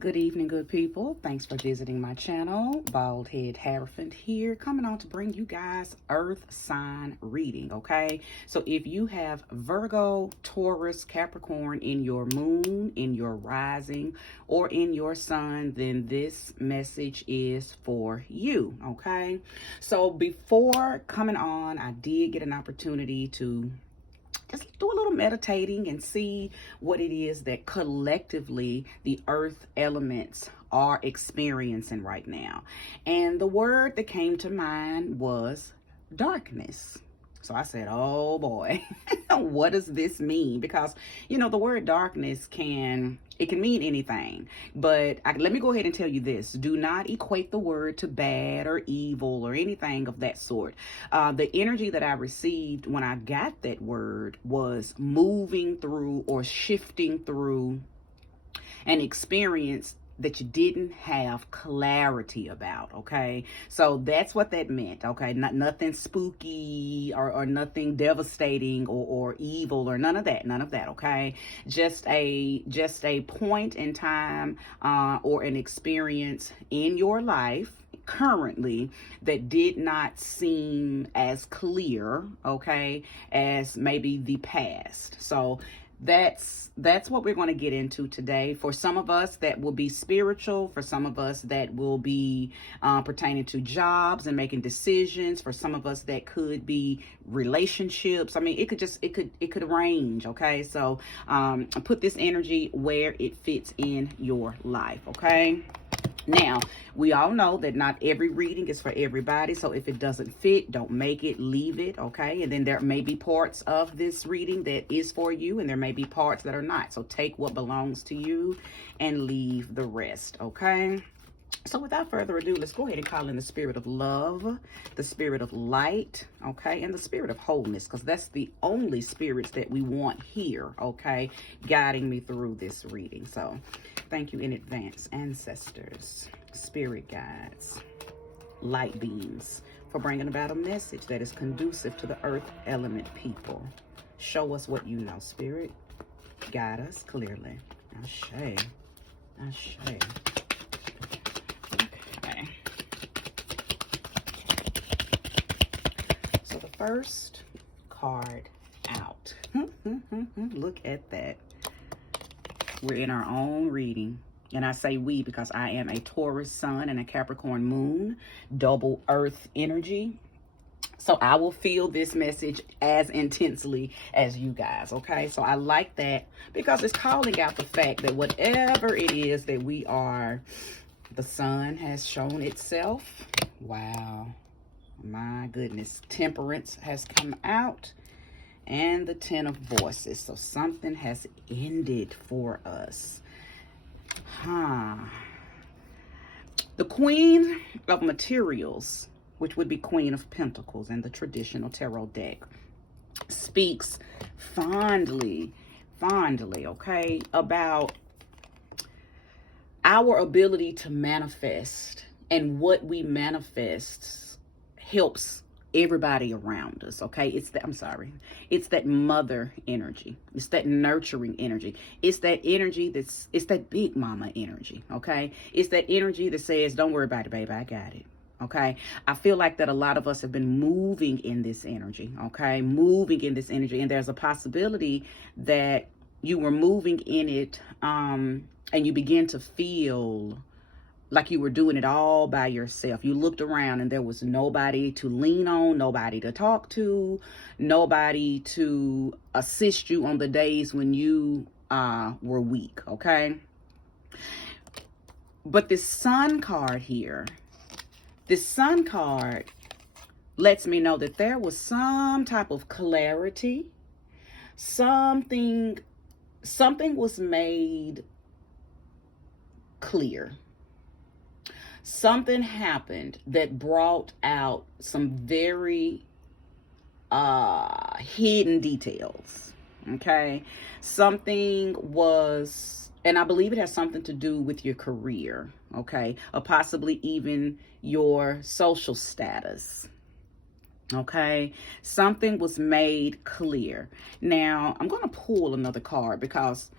Good evening, good people. Thanks for visiting my channel. Bald Head Hierophant here, coming on to bring you guys earth sign reading, okay? So if you have Virgo, Taurus, Capricorn in your moon, in your rising, or in your sun, then this message is for you, okay? So before coming on, I did get an opportunity to just do a little meditating and see what it is that collectively the earth elements are experiencing right now. And the word that came to mind was darkness. So I said, oh boy, what does this mean? Because, the word darkness can mean anything. But let me go ahead and tell you this. Do not equate the word to bad or evil or anything of that sort. The energy that I received when I got that word was moving through or shifting through an experience that you didn't have clarity about, okay? So that's what that meant, okay? Nothing spooky or nothing devastating or evil or none of that, okay? Just a point in time or an experience in your life currently that did not seem as clear, okay, as maybe the past. So that's what we're going to get into today. For some of us, that will be spiritual. For some of us, that will be pertaining to jobs and making decisions. For some of us, that could be relationships. I mean, it could range. Okay, so put this energy where it fits in your life. Okay. Now, we all know that not every reading is for everybody. So if it doesn't fit, don't make it, leave it, okay? And then there may be parts of this reading that is for you, and there may be parts that are not. So take what belongs to you and leave the rest, okay? So without further ado, let's go ahead and call in the spirit of love, the spirit of light, okay, and the spirit of wholeness, because that's the only spirits that we want here, okay, guiding me through this reading. So thank you in advance, ancestors, spirit guides, light beings, for bringing about a message that is conducive to the earth element people. Show us what you know, spirit. Guide us clearly. Ashe. Ashe. So the first card out. Look at that. We're in our own reading. And I say we because I am a Taurus sun and a Capricorn moon, double earth energy. So I will feel this message as intensely as you guys, okay? So I like that because it's calling out the fact that whatever it is that we are, the sun has shown itself. Wow. My goodness. Temperance has come out. And the Ten of Voices. So something has ended for us. The Queen of Materials, which would be Queen of Pentacles in the traditional tarot deck, speaks fondly, okay, about our ability to manifest, and what we manifest helps everybody around us, okay? It's that mother energy. It's that nurturing energy. It's that energy it's that big mama energy, okay? It's that energy that says, don't worry about it, baby, I got it. Okay, I feel like that a lot of us have been moving in this energy, okay? Moving in this energy, and there's a possibility that you were moving in it and you begin to feel like you were doing it all by yourself. You looked around and there was nobody to lean on, nobody to talk to, nobody to assist you on the days when you were weak, okay? But this sun card here, this sun card lets me know that there was some type of clarity. Something was made clear. Something happened that brought out some very hidden details, okay? Something was, and I believe it has something to do with your career, okay? Or possibly even your social status, okay? Something was made clear. Now, I'm going to pull another card because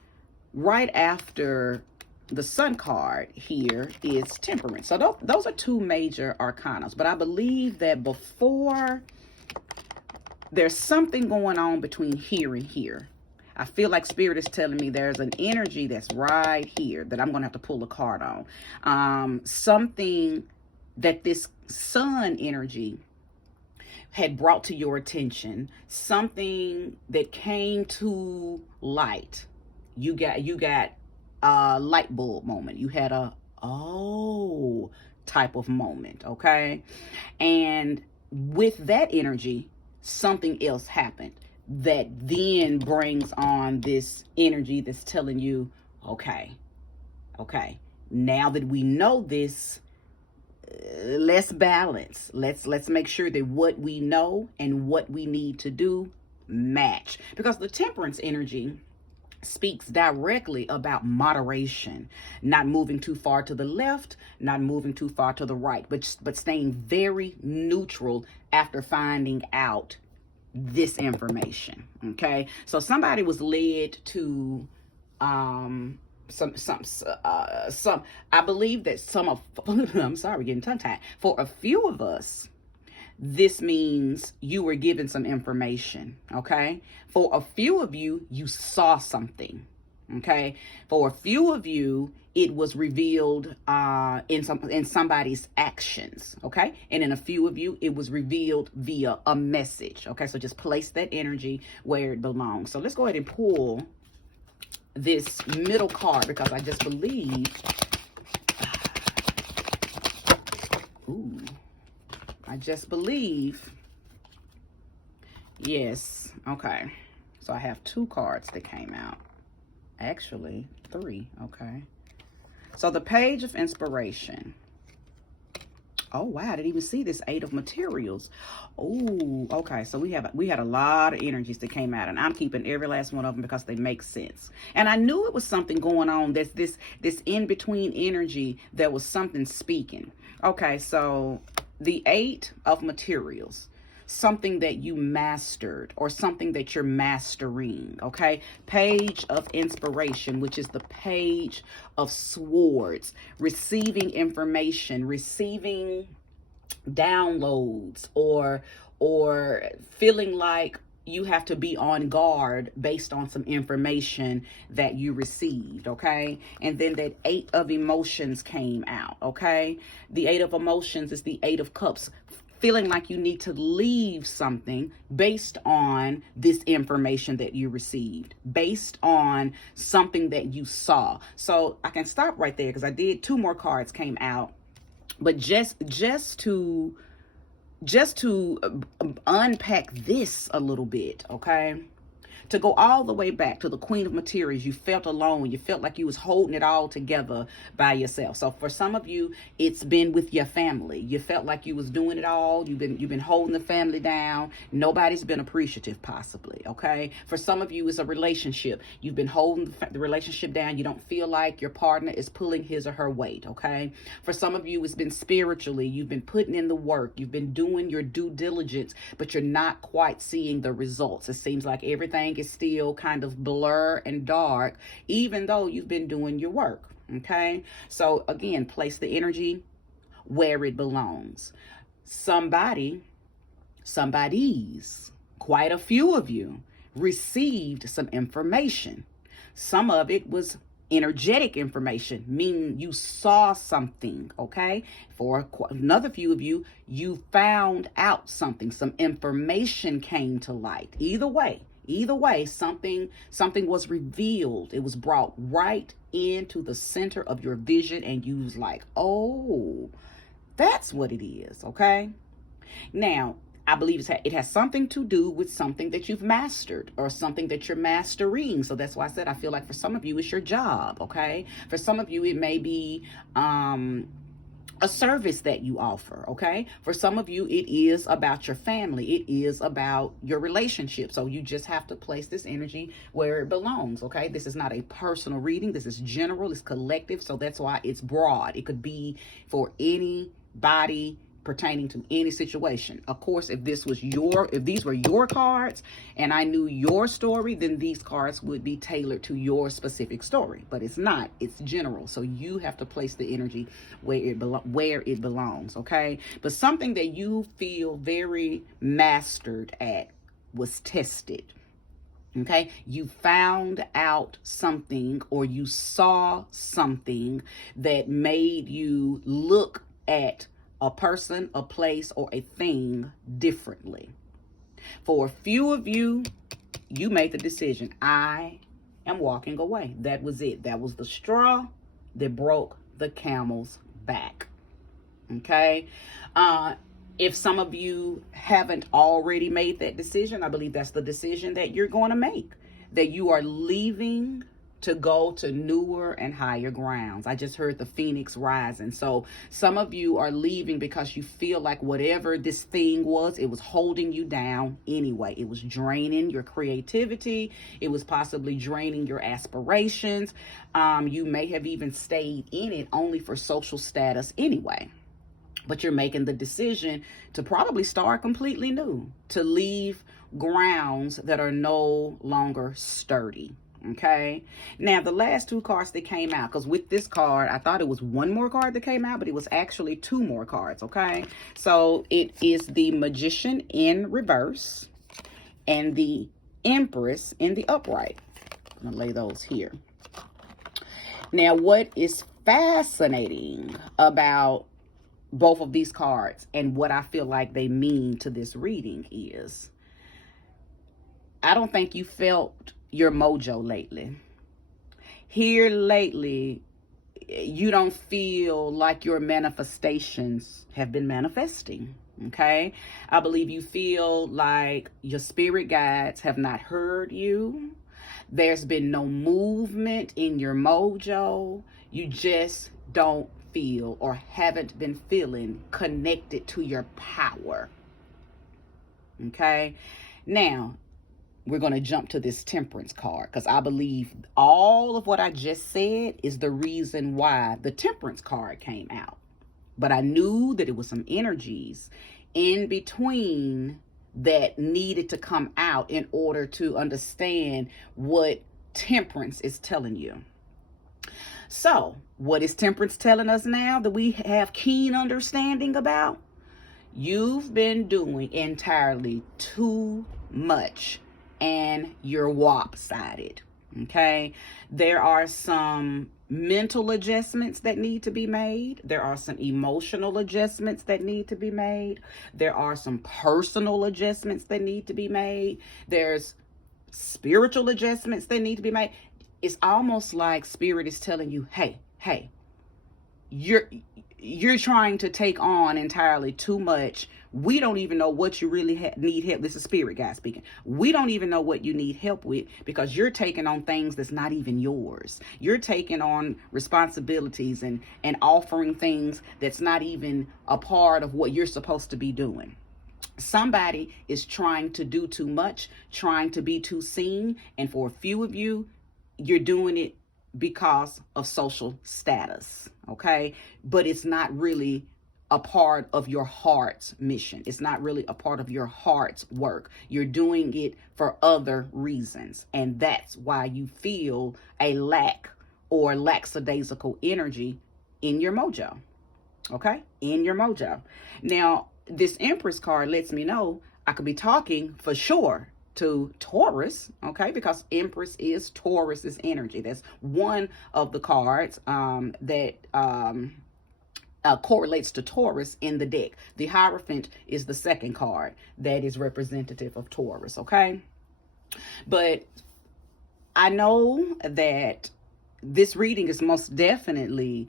right after the Sun card here is Temperance. So those are two major arcanas. But I believe that before, there's something going on between here and here. I feel like Spirit is telling me there's an energy that's right here that I'm going to have to pull a card on. Something that this Sun energy had brought to your attention, something that came to light. You got a light bulb moment. You had a oh type of moment, okay? And with that energy, something else happened that then brings on this energy that's telling you, okay, now that we know this, let's balance. Let's make sure that what we know and what we need to do match. Because the Temperance energy speaks directly about moderation, not moving too far to the left, not moving too far to the right, but staying very neutral after finding out this information. Okay, so somebody was led to some I believe that some of I'm sorry, getting tongue tied. For a few of us, this means you were given some information. Okay, for a few of you, you saw something. Okay, for a few of you, it was revealed in somebody's actions. Okay, and in a few of you, it was revealed via a message. Okay, so just place that energy where it belongs. So let's go ahead and pull this middle card, because I just believe yes. Okay, so I have two cards that came out, actually three. Okay, so the Page of Inspiration. Oh wow, I didn't even see this Eight of Materials. Oh, okay, so we had a lot of energies that came out, and I'm keeping every last one of them because they make sense. And I knew it was something going on. There's this in between energy. There was something speaking. Okay, so the Eight of Materials, something that you mastered or something that you're mastering. Okay, Page of Inspiration, which is the Page of Swords, receiving information, receiving downloads, or feeling like you have to be on guard based on some information that you received. Okay, and then that Eight of Emotions came out. Okay, the Eight of Emotions is the Eight of Cups, feeling like you need to leave something based on this information that you received, based on something that you saw. So I can stop right there because I did two more cards came out, but just to unpack this a little bit, okay? To go all the way back to the Queen of Materials, you felt alone. You felt like you was holding it all together by yourself. So for some of you, it's been with your family. You felt like you was doing it all. You've been holding the family down. Nobody's been appreciative, possibly, okay? For some of you, it's a relationship. You've been holding the relationship down. You don't feel like your partner is pulling his or her weight, okay? For some of you, it's been spiritually. You've been putting in the work. You've been doing your due diligence, but you're not quite seeing the results. It seems like everything is still kind of blur and dark, even though you've been doing your work. Okay, so again, place the energy where it belongs. Somebody's, quite a few of you received some information. Some of it was energetic information, meaning you saw something. Okay, for another few of you, you found out something. Some information came to light. Either way, something was revealed. It was brought right into the center of your vision, and you was like, oh, that's what it is. Okay, now I believe it has something to do with something that you've mastered or something that you're mastering. So that's why I said I feel like for some of you it's your job. Okay, for some of you it may be a service that you offer. Okay, for some of you it is about your family. It is about your relationship. So you just have to place this energy where it belongs. Okay, this is not a personal reading. This is general. It's collective. So that's why it's broad. It could be for anybody, pertaining to any situation. Of course, if these were your cards and I knew your story, then these cards would be tailored to your specific story. But it's not. It's general. So you have to place the energy where it belongs, okay? But something that you feel very mastered at was tested. Okay, you found out something, or you saw something that made you look at a person, a place, or a thing differently. For a few of you, you made the decision. I am walking away. That was it. That was the straw that broke the camel's back. Okay. If some of you haven't already made that decision, I believe that's the decision that you're going to make, that you are leaving to go to newer and higher grounds. I just heard the phoenix rising. So some of you are leaving because you feel like whatever this thing was, it was holding you down anyway. It was draining your creativity. It was possibly draining your aspirations. You may have even stayed in it only for social status anyway. But you're making the decision to probably start completely new, to leave grounds that are no longer sturdy. Okay. Now, the last two cards that came out, because with this card, I thought it was one more card that came out, but it was actually two more cards. Okay. So it is the Magician in reverse and the Empress in the upright. I'm going to lay those here. Now, what is fascinating about both of these cards and what I feel like they mean to this reading is, I don't think you felt your mojo lately. Here lately, you don't feel like your manifestations have been manifesting. Okay. I believe you feel like your spirit guides have not heard you. There's been no movement in your mojo. You just don't feel, or haven't been feeling, connected to your power. Okay. Now, we're going to jump to this Temperance card, because I believe all of what I just said is the reason why the Temperance card came out. But I knew that it was some energies in between that needed to come out in order to understand what Temperance is telling you. So, what is Temperance telling us now that we have keen understanding about? You've been doing entirely too much and you're lopsided. Okay? There are some mental adjustments that need to be made. There are some emotional adjustments that need to be made. There are some personal adjustments that need to be made. There's spiritual adjustments that need to be made. It's almost like Spirit is telling you, hey, you're trying to take on entirely too much. We don't even know what you really need help. This is Spirit guy speaking. We don't even know what you need help with, because you're taking on things that's not even yours. You're taking on responsibilities and offering things that's not even a part of what you're supposed to be doing. Somebody is trying to do too much, trying to be too seen. And for a few of you, you're doing it because of social status, okay? But it's not really a part of your heart's mission. It's not really a part of your heart's work. You're doing it for other reasons. And that's why you feel a lack or lackadaisical energy in your mojo, okay? In your mojo. Now, this Empress card lets me know I could be talking for sure to Taurus, okay, because Empress is Taurus's energy. That's one of the cards that correlates to Taurus in the deck. The Hierophant is the second card that is representative of Taurus, okay? But I know that this reading is most definitely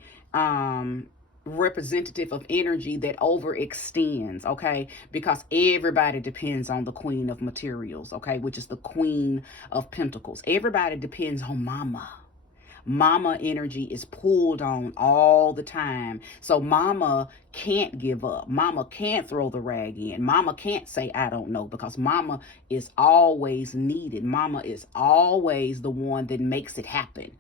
representative of energy that overextends, okay? Because everybody depends on the Queen of Materials, okay? Which is the Queen of Pentacles. Everybody depends on Mama. Mama energy is pulled on all the time. So Mama can't give up. Mama can't throw the rag in. Mama can't say, I don't know, because Mama is always needed. Mama is always the one that makes it happen.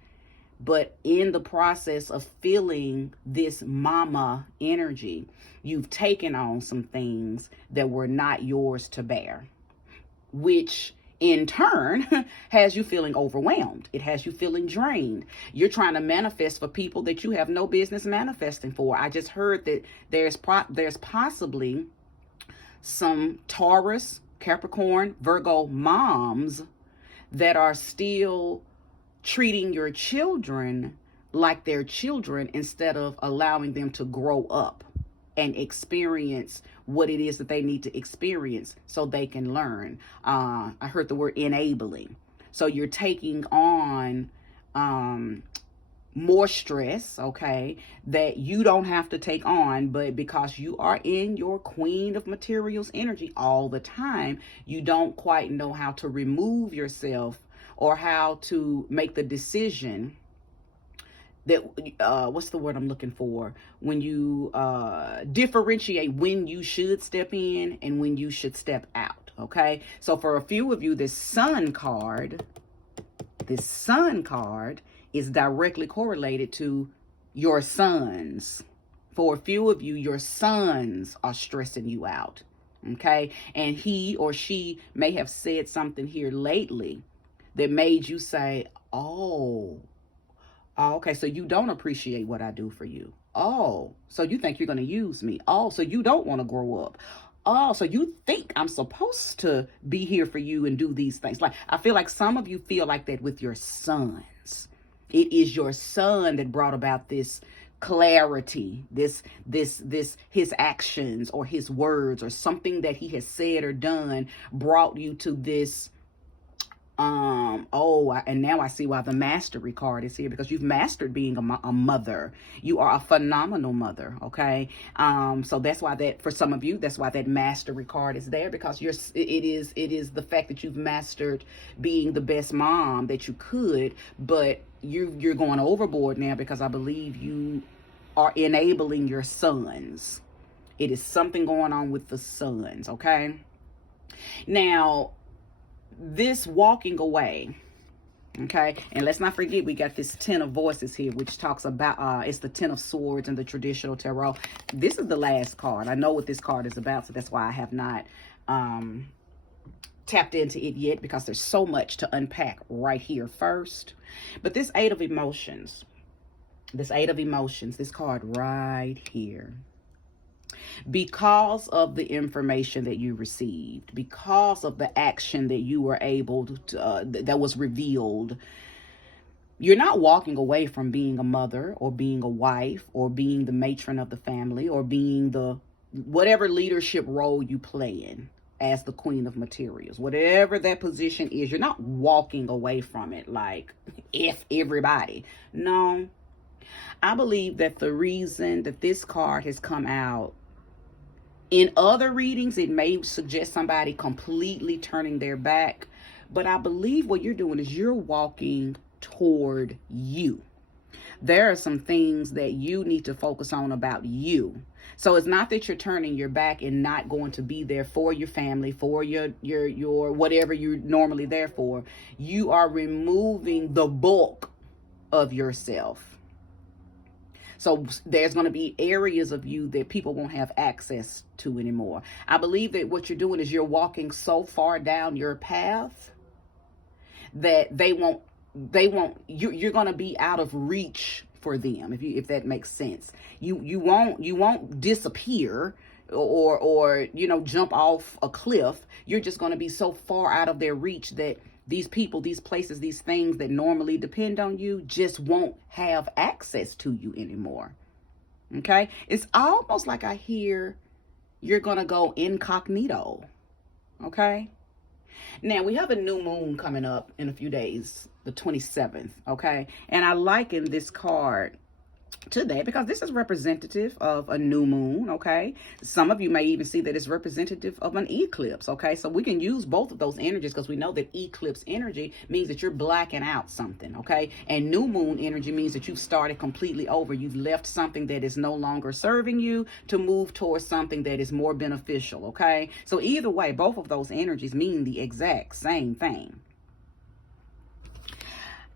But in the process of feeling this mama energy, you've taken on some things that were not yours to bear, which in turn has you feeling overwhelmed. It has you feeling drained. You're trying to manifest for people that you have no business manifesting for. I just heard that there's possibly some Taurus, Capricorn, Virgo moms that are still treating your children like they're children instead of allowing them to grow up and experience what it is that they need to experience so they can learn. I heard the word enabling. So you're taking on more stress, okay, that you don't have to take on, but because you are in your Queen of Materials energy all the time, you don't quite know how to remove yourself or how to make the decision that, what's the word I'm looking for? When you differentiate when you should step in and when you should step out, okay? So for a few of you, this sun card is directly correlated to your sons. For a few of you, your sons are stressing you out, okay? And he or she may have said something here lately that made you say, oh, okay, so you don't appreciate what I do for you. Oh, so you think you're going to use me. Oh, so you don't want to grow up. Oh, so you think I'm supposed to be here for you and do these things. Like, I feel like some of you feel like that with your sons. It is your son that brought about this clarity, this his actions or his words or something that he has said or done brought you to this. And now I see why the mastery card is here, because you've mastered being a mother. You are a phenomenal mother, okay? So that's why that, for some of you, that's why that mastery card is there, because it is the fact that you've mastered being the best mom that you could, but you're going overboard now, because I believe you are enabling your sons. It is something going on with the sons, okay? Now, this walking away, okay, and let's not forget we got this 10 of voices here, which talks about it's the 10 of swords in the traditional tarot. This is the last card. I know what this card is about, so that's why I have not tapped into it yet, because there's so much to unpack right here first. But this eight of emotions, this card right here, because of the information that you received, because of the action that you were able to, that was revealed, you're not walking away from being a mother or being a wife or being the matron of the family or being the whatever leadership role you play in as the Queen of Materials. Whatever that position is, you're not walking away from it like if everybody. No. I believe that the reason that this card has come out, in other readings, it may suggest somebody completely turning their back, but I believe what you're doing is you're walking toward you. There are some things that you need to focus on about you. So it's not that you're turning your back and not going to be there for your family, for your whatever you're normally there for. You are removing the bulk of yourself. So there's going to be areas of you that people won't have access to anymore. I believe that what you're doing is you're walking so far down your path that you're going to be out of reach for them, if that makes sense. You won't disappear or jump off a cliff. You're just going to be so far out of their reach that these people, these places, these things that normally depend on you just won't have access to you anymore. Okay? It's almost like I hear you're going to go incognito. Okay? Now, we have a new moon coming up in a few days, the 27th. Okay? And I liken this card to that because this is representative of a new moon. Okay, some of you may even see that it's representative of an eclipse. Okay, so we can use both of those energies because we know that eclipse energy means that you're blacking out something. Okay, and new moon energy means that you've started completely over. You've left something that is no longer serving you to move towards something that is more beneficial. Okay, so either way, both of those energies mean the exact same thing.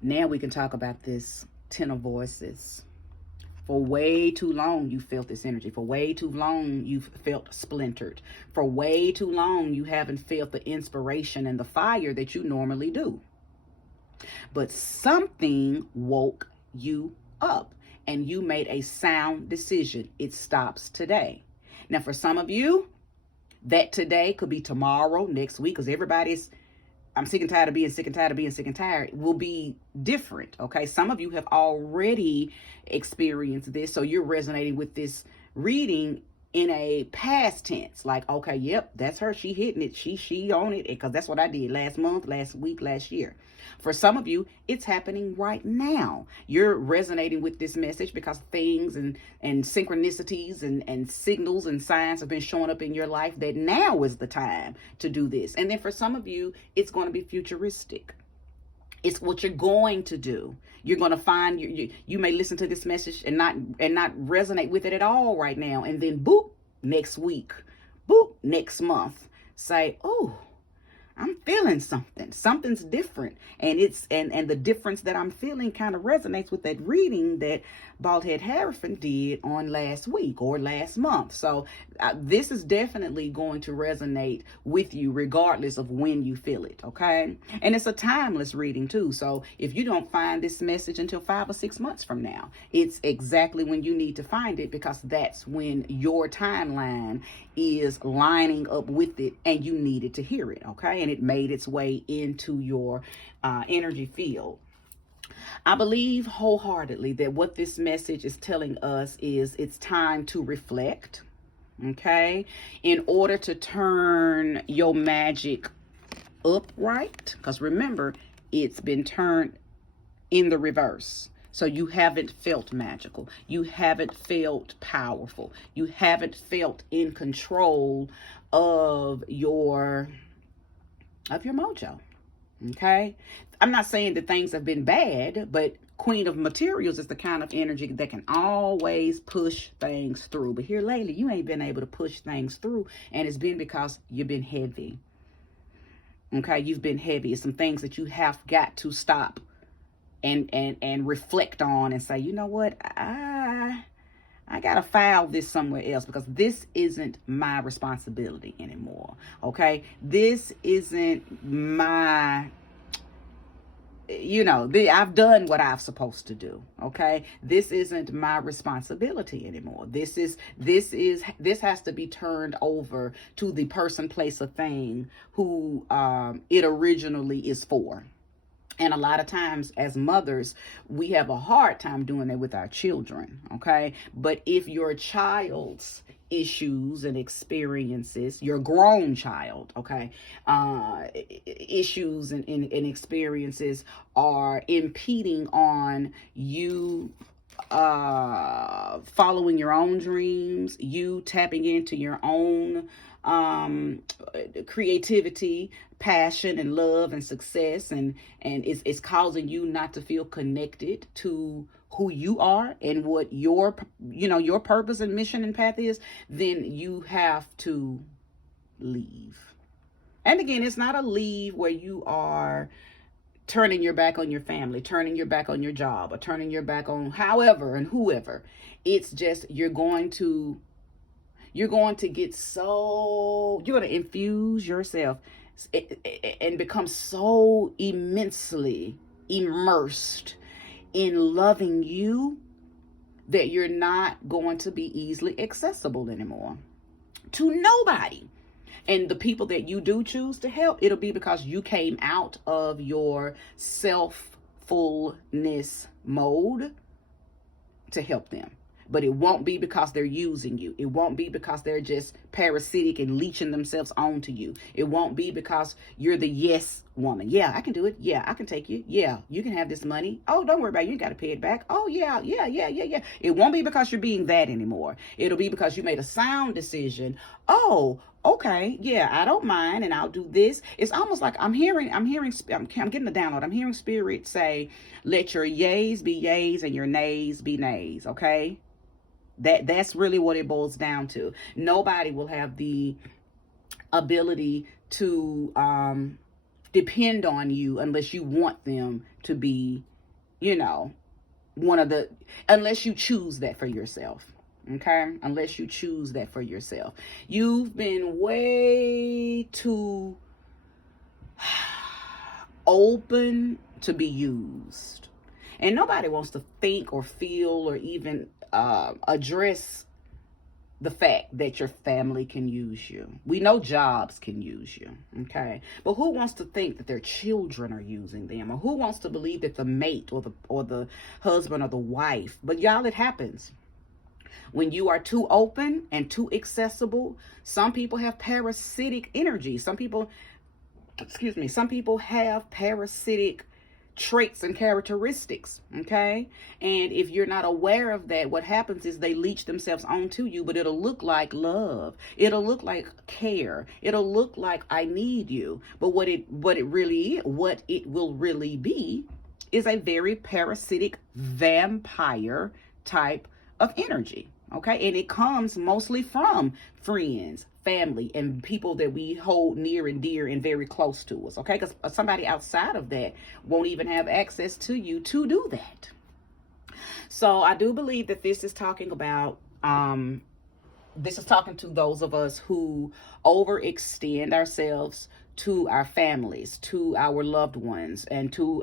Now we can talk about this Ten of Voices. For way too long, you felt this energy. For way too long, you've felt splintered. For way too long, you haven't felt the inspiration and the fire that you normally do. But something woke you up and you made a sound decision. It stops today. Now, for some of you, that today could be tomorrow, next week, because everybody's I'm sick and tired of being sick and tired of being sick and tired will be different. Okay. Some of you have already experienced this. So you're resonating with this reading in a past tense. Like, okay, yep, that's her. She hitting it. She on it. Because that's what I did last month, last week, last year. For some of you, it's happening right now. You're resonating with this message because things and synchronicities and signals and signs have been showing up in your life that now is the time to do this. And then for some of you, it's going to be futuristic. It's what you're going to do. You're going to find you may listen to this message and not resonate with it at all right now. And then boop, next week, boop, next month, say, oh, I'm feeling something. Something's different. And it's and the difference that I'm feeling kind of resonates with that reading that Baldhead Hierophant did on last week or last month. So this is definitely going to resonate with you regardless of when you feel it. Okay. And it's a timeless reading too. So if you don't find this message until 5 or 6 months from now, it's exactly when you need to find it, because that's when your timeline is lining up with it and you needed to hear it. Okay. And it made its way into your energy field. I believe wholeheartedly that what this message is telling us is it's time to reflect, okay, in order to turn your magic upright. Because remember, it's been turned in the reverse. So you haven't felt magical. You haven't felt powerful. You haven't felt in control of your mojo. Okay. I'm not saying that things have been bad, but Queen of Materials is the kind of energy that can always push things through. But here lately, you ain't been able to push things through. And it's been because you've been heavy. Okay. You've been heavy. It's some things that you have got to stop and reflect on and say, you know what? I got to file this somewhere else, because this isn't my responsibility anymore. Okay. This isn't my, I've done what I'm supposed to do. Okay. This isn't my responsibility anymore. This has to be turned over to the person, place, or thing who it originally is for. And a lot of times as mothers, we have a hard time doing that with our children, okay? But if your child's issues and experiences, your grown child, okay, issues and experiences are impeding on you following your own dreams, you tapping into your own creativity, passion, and love and success, and it's causing you not to feel connected to who you are and what your purpose and mission and path is, then you have to leave. And again, it's not a leave where you are turning your back on your family, turning your back on your job, or turning your back on however and whoever. It's just you're going to infuse yourself and become so immensely immersed in loving you that you're not going to be easily accessible anymore to nobody. And the people that you do choose to help, it'll be because you came out of your self-fullness mode to help them. But it won't be because they're using you. It won't be because they're just parasitic and leeching themselves onto you. It won't be because you're the yes woman. Yeah, I can do it. Yeah, I can take you. Yeah, you can have this money. Oh, don't worry about it. You got to pay it back. Oh, yeah. It won't be because you're being that anymore. It'll be because you made a sound decision. Oh, okay, yeah, I don't mind, and I'll do this. It's almost like I'm getting a download. I'm hearing spirit say, let your yays be yays and your nays be nays. Okay. That's really what it boils down to. Nobody will have the ability to depend on you unless you want them to be, unless you choose that for yourself. Okay, unless you choose that for yourself. You've been way too open to be used, and nobody wants to think or feel or even address the fact that your family can use you. We know jobs can use you, okay? But who wants to think that their children are using them? Or who wants to believe that the mate or the husband or the wife? But y'all, it happens. When you are too open and too accessible, some people have parasitic energy. Some people have parasitic traits and characteristics, okay? And if you're not aware of that, what happens is they leech themselves onto you, but it'll look like love. It'll look like care. It'll look like I need you. But what it will really be is a very parasitic vampire type of energy, okay? And it comes mostly from friends, family, and people that we hold near and dear and very close to us, okay? Because somebody outside of that won't even have access to you to do that. So I do believe that this is talking about, this is talking to those of us who overextend ourselves to our families, to our loved ones, and to,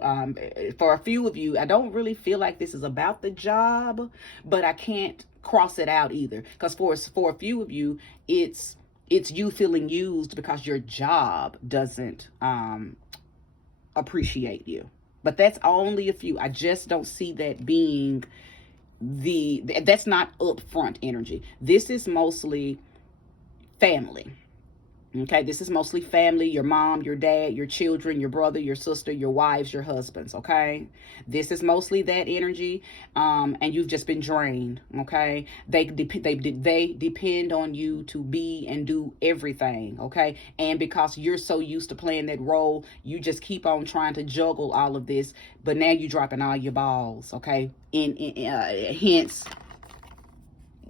for a few of you, I don't really feel like this is about the job, but I can't cross it out either. Because for a few of you, it's you feeling used because your job doesn't appreciate you. But that's only a few. I just don't see that being that's not upfront energy. This is mostly family. Okay, this is mostly family, your mom, your dad, your children, your brother, your sister, your wives, your husbands, okay? This is mostly that energy, and you've just been drained, okay? They depend on you to be and do everything, okay? And because you're so used to playing that role, you just keep on trying to juggle all of this, but now you're dropping all your balls, okay? Hence,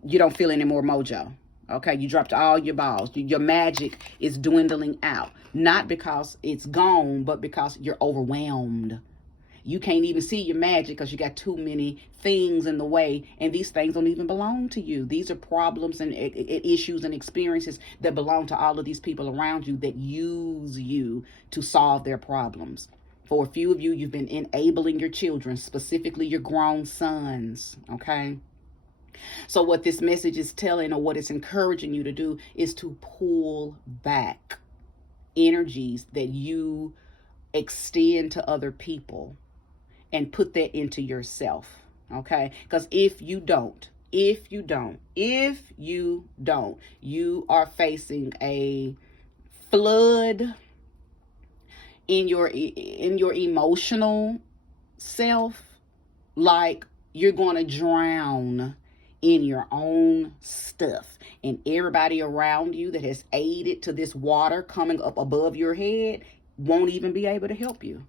you don't feel any more mojo. Okay, you dropped all your balls. Your magic is dwindling out. Not because it's gone, but because you're overwhelmed. You can't even see your magic because you got too many things in the way. And these things don't even belong to you. These are problems and issues and experiences that belong to all of these people around you that use you to solve their problems. For a few of you, you've been enabling your children, specifically your grown sons, okay? So what this message is telling, or what it's encouraging you to do, is to pull back energies that you extend to other people and put that into yourself, okay? Because if you don't, you are facing a flood in your emotional self, like you're going to drown in your own stuff, and everybody around you that has aided to this water coming up above your head won't even be able to help you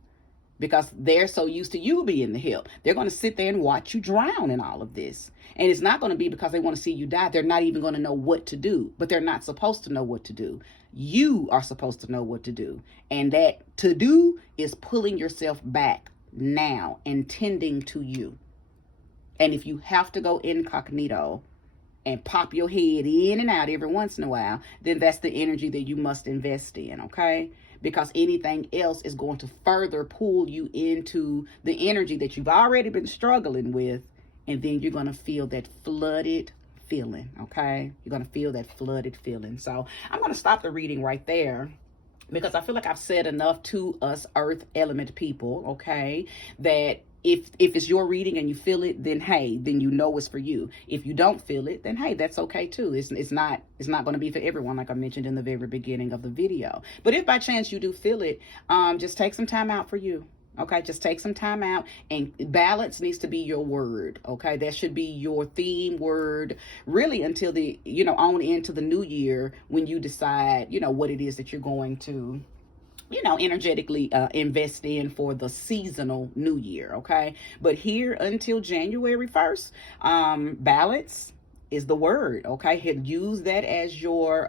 because they're so used to you being the help. They're going to sit there and watch you drown in all of this. And it's not going to be because they want to see you die. They're not even going to know what to do, but they're not supposed to know what to do. You are supposed to know what to do. And that to do is pulling yourself back now and tending to you. And if you have to go incognito and pop your head in and out every once in a while, then that's the energy that you must invest in, okay? Because anything else is going to further pull you into the energy that you've already been struggling with. And then you're going to feel that flooded feeling, okay? You're going to feel that flooded feeling. So I'm going to stop the reading right there, because I feel like I've said enough to us earth element people, okay, that if it's your reading and you feel it, then hey, then you know it's for you. If you don't feel it, then hey, that's okay too. It's not going to be for everyone, like I mentioned in the very beginning of the video. But if by chance you do feel it, just take some time out for you. Okay, just take some time out, and balance needs to be your word. Okay, that should be your theme word really until the, on into the new year, when you decide, what it is that you're going to, energetically invest in for the seasonal new year. Okay, but here until January 1st, balance is the word. Okay, use that as your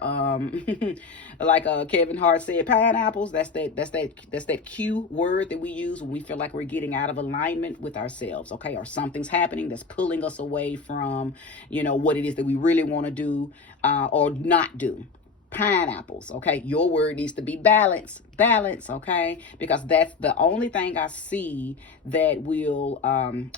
like Kevin Hart said, pineapples. That's that cue word that we use when we feel like we're getting out of alignment with ourselves. Okay, or something's happening that's pulling us away from what it is that we really want to do or not do. Pineapples. Okay, your word needs to be balance. Okay, because that's the only thing I see that will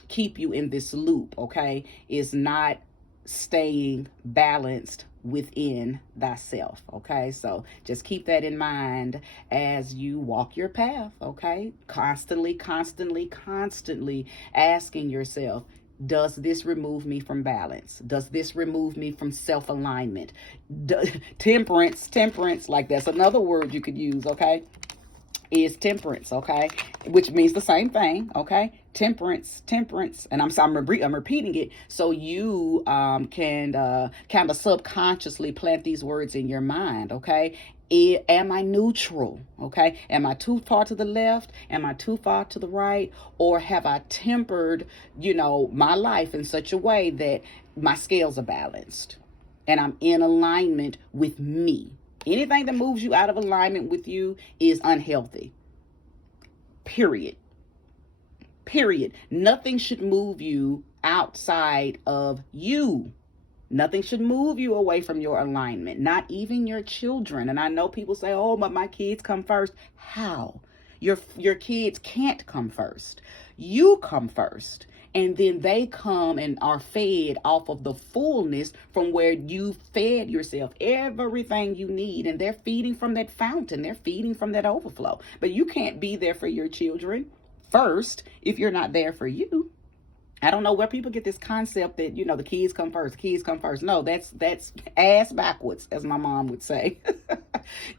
keep you in this loop. Okay, is not staying balanced within thyself. Okay, so just keep that in mind as you walk your path. Okay, constantly asking yourself, does this remove me from balance? Does this remove me from self-alignment? Temperance, like that's another word you could use. Okay, is temperance. Okay, which means the same thing. Okay, temperance, and I'm repeating it so you can kind of subconsciously plant these words in your mind. Okay, am I neutral? Okay, am I too far to the left? Am I too far to the right? Or have I tempered my life in such a way that my scales are balanced and I'm in alignment with me? Anything that moves you out of alignment with you is unhealthy. Period. Nothing should move you outside of you. Nothing should move you away from your alignment, not even your children. And I know people say, oh, but my kids come first. How? Your kids can't come first. You come first. And then they come and are fed off of the fullness from where you fed yourself everything you need. And they're feeding from that fountain. They're feeding from that overflow. But you can't be there for your children first if you're not there for you. I don't know where people get this concept that, the kids come first. No, that's ass backwards, as my mom would say.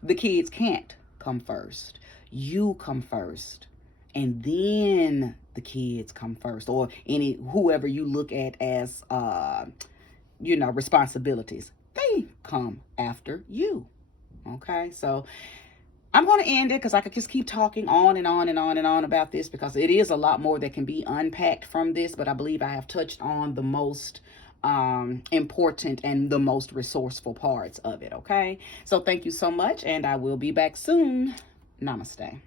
The kids can't come first. You come first. And then the kids come first, or whoever you look at as, responsibilities. They come after you. Okay, so I'm going to end it because I could just keep talking on and on and on and on about this because it is a lot more that can be unpacked from this, but I believe I have touched on the most important and the most resourceful parts of it. Okay, so thank you so much, and I will be back soon. Namaste.